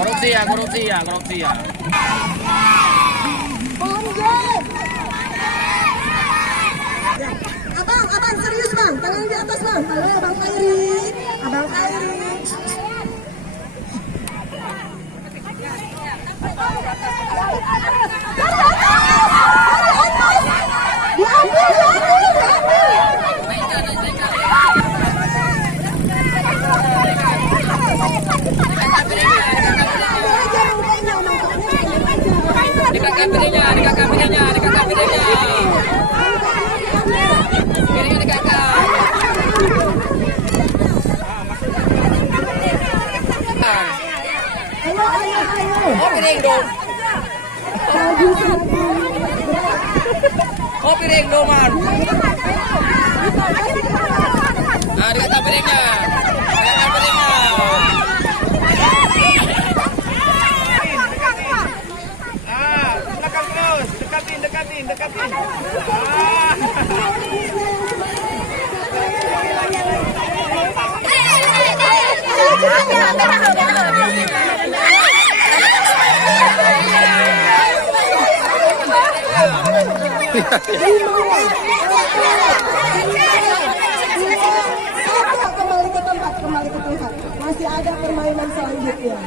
Korupsi ya. Abang serius bang, tangan di atas bang. Halo abang Khairi, Piring dong, Man. Nah, dekat piringnya. Belakang terus. Dekatin. Kembali ke tempat. Masih ada permainan selanjutnya.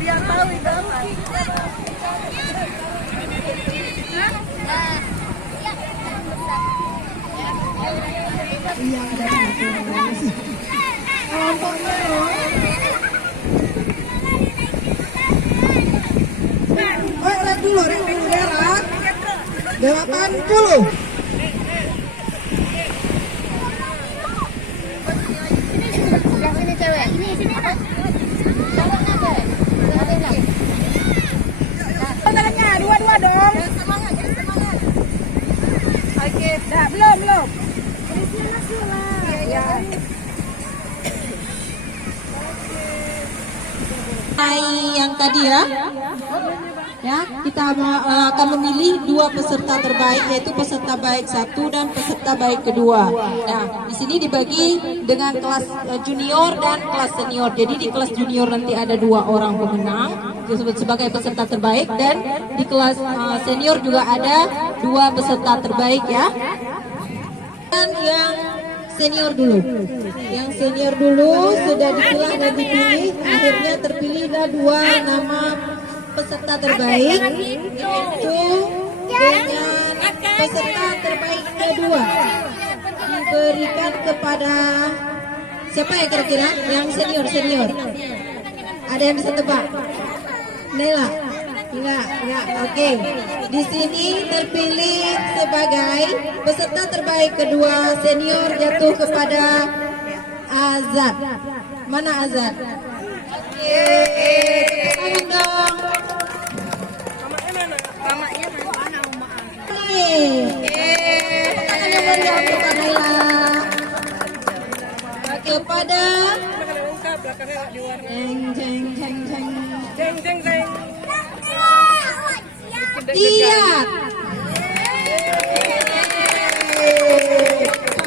Biar tahu itu apa. Iya, ada kelompoknya ya. Oh, rek dulu, Berak. 80. Yang sini cewek. Ini sini apa? Cowoknya cewek. Tangannya dua-dua dong. Semangat, semangat. Oke, dah belum. Ya. Yang tadi ya kita akan memilih dua peserta terbaik, yaitu peserta baik 1 dan peserta baik kedua. Nah, di sini dibagi dengan kelas junior dan kelas senior. Jadi di kelas junior nanti ada 2 orang pemenang disebut sebagai peserta terbaik, dan di kelas senior juga ada 2 peserta terbaik ya. Dan yang senior dulu sudah dipilah dan dipilih, akhirnya terpilihlah 2 nama peserta terbaik, yaitu dengan peserta terbaik kedua diberikan kepada siapa ya kira-kira? Yang senior. Ada yang bisa tebak? Nela? Enggak. Oke. Di sini terpilih sebagai peserta terbaik kedua senior jatuh kepada Azad. Mana Azad? Oke. Tangan dong. Mamanya mana? Nih. Tangan yang meriah untuk Nela. Kepada Iya.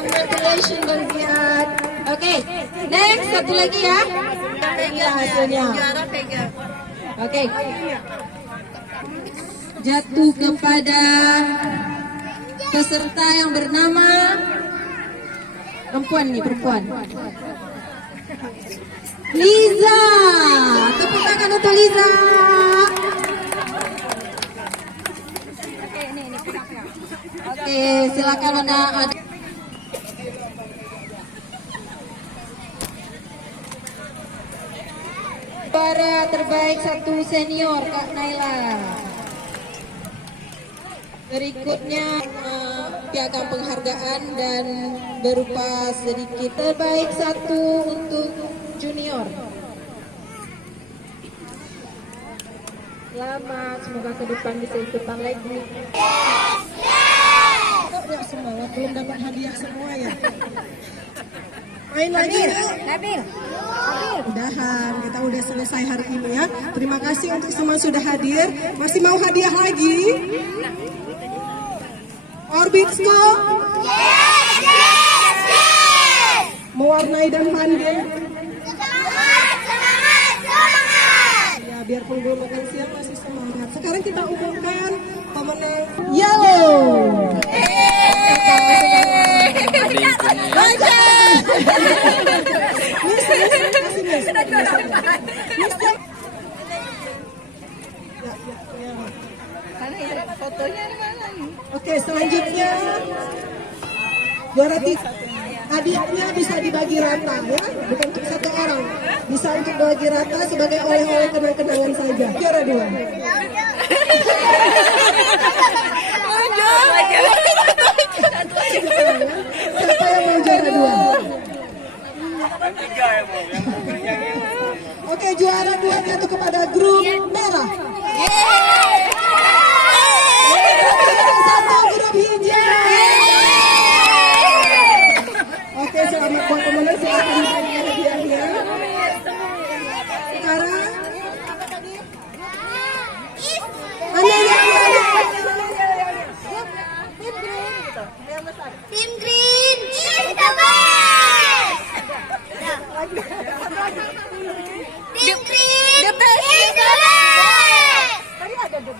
Congratulations Bang Ziad. Oke, next satu lagi ya. Pegang hasilnya. Oke. Jatuh kepada peserta yang bernama perempuan. Liza. Tepuk tangan untuk Liza. Oke, silakan Anda. Juara terbaik 1 senior Kak Naila. Berikutnya piagam penghargaan dan berupa sedikit terbaik 1 untuk junior. Selamat, semoga ke depan bisa ikutan lagi. Kok ya semangat, belum dapat hadiah semua ya? Main lagi Nabil. Udahan, kita udah selesai hari ini ya. Terima kasih untuk semua sudah hadir. Masih mau hadiah lagi? Orbitsko? Yes. Mewarnai dan mandi. Semangat. Ya, biarpun belum makan siang masih semangat. Sekarang kita umumkan pemenang yellow. Oke, selanjutnya juara 3. Hadiahnya bisa dibagi rata ya, bukan untuk 1 orang. Bisa untuk dibagi rata sebagai oleh-oleh kenang-kenangan saja. Juara 2. Siapa yang mau juara 2? Oke, juara 2 jatuh kepada grup merah. Satu grup hijau. Oke, selamat buat pemenang. Silakan ditanya hadiahnya. Sekarang Tim Green is the best. Tim Green is the best. Tim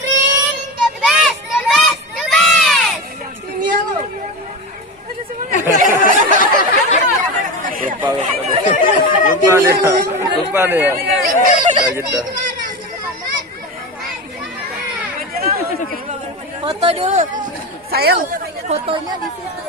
Green, the best, the best, the best. Tim Yellow. Lupa deh. Nah, gitu. Foto dulu. Sayang, fotonya di situ.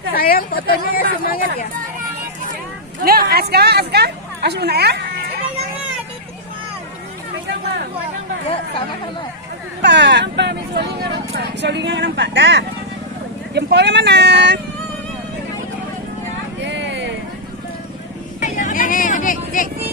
Sayang, fotonya ya, semangat ya. Nah, Aska, Asuna ya. Ya, sama-sama. Pak. Solingnya nampak. Dah. Jempolnya mana? Adik.